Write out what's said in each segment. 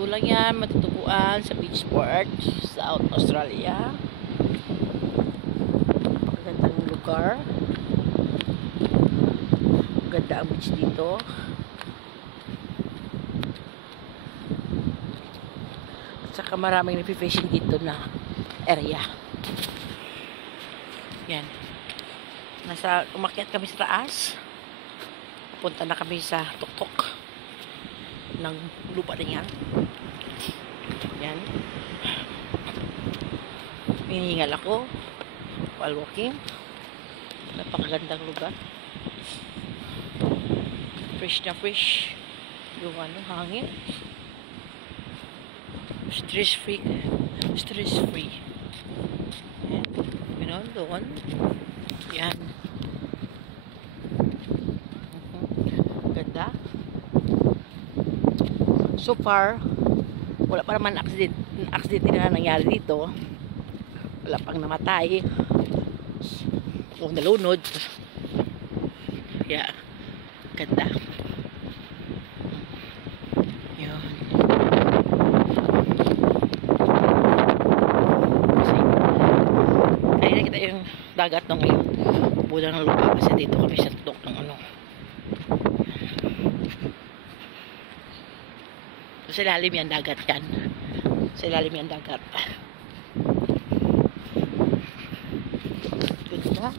Dito lang yan, matutupuan sa Beachport, South Australia. Napakagandang lugar. Ganda ang beach dito. At saka maraming nagpi-fishing dito na area. Yan. Umakyat kami sa taas. Punta na kami sa tuktok ng lupa na yan. Yan. Hinihingal ako while walking. Napakagandang lugar. Fresh na fresh yung hangin. Stress free. Stress free. Yan. Yun, doon. Yan. Ganda. So far, wala pa naman accident na nangyari dito. Wala pang namatay o nalunod. Yeah. Ganda. Yun. Kasi ayun, nakita yung dagat ng ngayon. Bulang ng lupa kasi dito kami sa tutok ng sa ilalim yan dagat yan. Sa ilalim yan dagat. Ganda.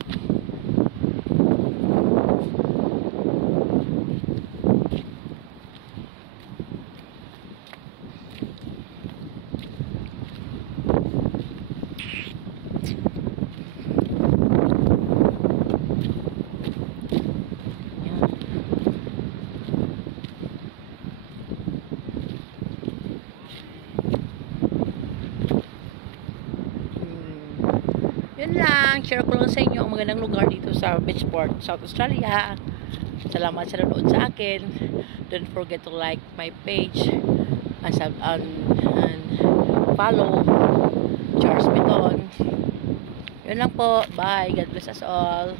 Yun lang, share ko lang sa inyo ang magandang lugar dito sa Beachport, South Australia. Salamat sa nanood sa akin. Don't forget to like my page and follow Charles Beton. Yun lang po. Bye. God bless us all.